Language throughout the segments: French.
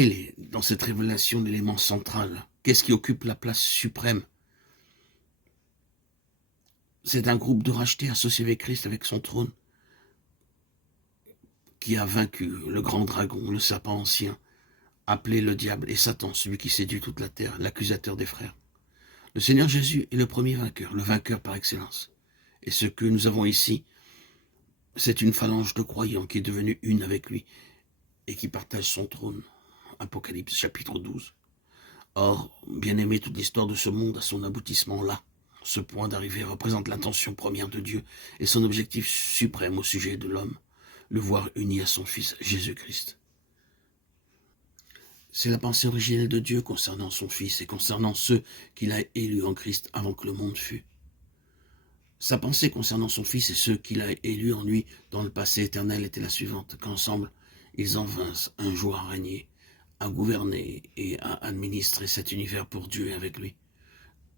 Quel est, dans cette révélation, l'élément central? Qu'est-ce qui occupe la place suprême? C'est un groupe de rachetés associés avec Christ, avec son trône, qui a vaincu le grand dragon, le serpent ancien, appelé le diable et Satan, celui qui séduit toute la terre, l'accusateur des frères. Le Seigneur Jésus est le premier vainqueur, le vainqueur par excellence. Et ce que nous avons ici, c'est une phalange de croyants qui est devenue une avec lui et qui partage son trône. Apocalypse chapitre 12. Or, bien-aimé, toute l'histoire de ce monde a son aboutissement là. Ce point d'arrivée représente l'intention première de Dieu et son objectif suprême au sujet de l'homme, le voir uni à son Fils Jésus-Christ. C'est la pensée originelle de Dieu concernant son Fils et concernant ceux qu'il a élus en Christ avant que le monde fût. Sa pensée concernant son Fils et ceux qu'il a élus en lui dans le passé éternel était la suivante, qu'ensemble ils en vinssent un jour à régner, à gouverner et à administrer cet univers pour Dieu et avec lui.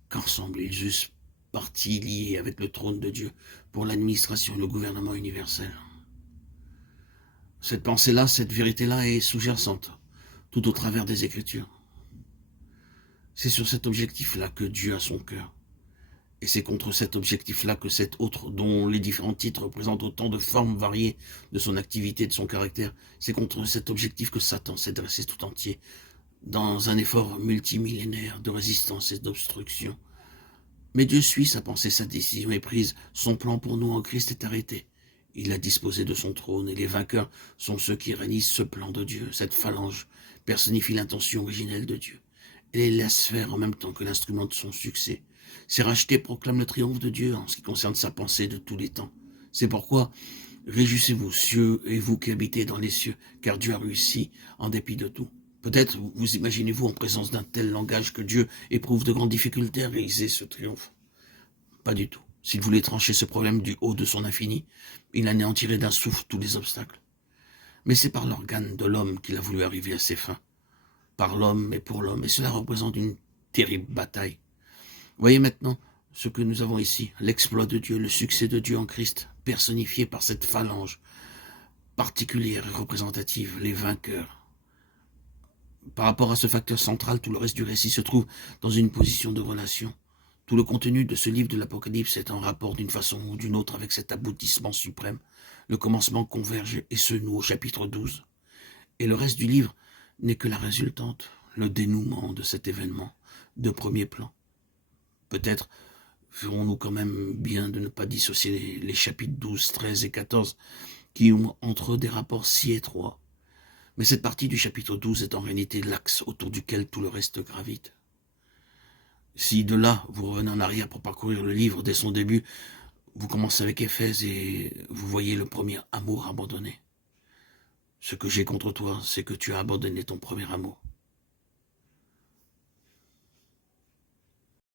Qu'ensemble ils eussent partie liée avec le trône de Dieu pour l'administration et le gouvernement universel. Cette pensée-là, cette vérité-là est sous-jacente, tout au travers des Écritures. C'est sur cet objectif-là que Dieu a son cœur. Et c'est contre cet objectif-là que cet autre, dont les différents titres représentent autant de formes variées de son activité et de son caractère, c'est contre cet objectif que Satan s'est dressé tout entier, dans un effort multimillénaire de résistance et d'obstruction. Mais Dieu suit sa pensée, sa décision est prise, son plan pour nous en Christ est arrêté. Il a disposé de son trône et les vainqueurs sont ceux qui réalisent ce plan de Dieu. Cette phalange personnifie l'intention originelle de Dieu. Elle les laisse faire en même temps que l'instrument de son succès. Ces rachetés proclament le triomphe de Dieu en ce qui concerne sa pensée de tous les temps. C'est pourquoi réjouissez-vous, cieux, et vous qui habitez dans les cieux, car Dieu a réussi en dépit de tout. Peut-être vous imaginez-vous en présence d'un tel langage que Dieu éprouve de grandes difficultés à réaliser ce triomphe. Pas du tout. S'il voulait trancher ce problème du haut de son infini, il anéantirait d'un souffle tous les obstacles. Mais c'est par l'organe de l'homme qu'il a voulu arriver à ses fins. Par l'homme et pour l'homme, et cela représente une terrible bataille. Voyez maintenant ce que nous avons ici, l'exploit de Dieu, le succès de Dieu en Christ, personnifié par cette phalange particulière et représentative, les vainqueurs. Par rapport à ce facteur central, tout le reste du récit se trouve dans une position de relation. Tout le contenu de ce livre de l'Apocalypse est en rapport d'une façon ou d'une autre avec cet aboutissement suprême. Le commencement converge et se noue au chapitre 12. Et le reste du livre n'est que la résultante, le dénouement de cet événement de premier plan. Peut-être ferons-nous quand même bien de ne pas dissocier les chapitres 12, 13 et 14 qui ont entre eux des rapports si étroits. Mais cette partie du chapitre 12 est en réalité l'axe autour duquel tout le reste gravite. Si de là, vous revenez en arrière pour parcourir le livre dès son début, vous commencez avec Éphèse et vous voyez le premier amour abandonné. Ce que j'ai contre toi, c'est que tu as abandonné ton premier amour.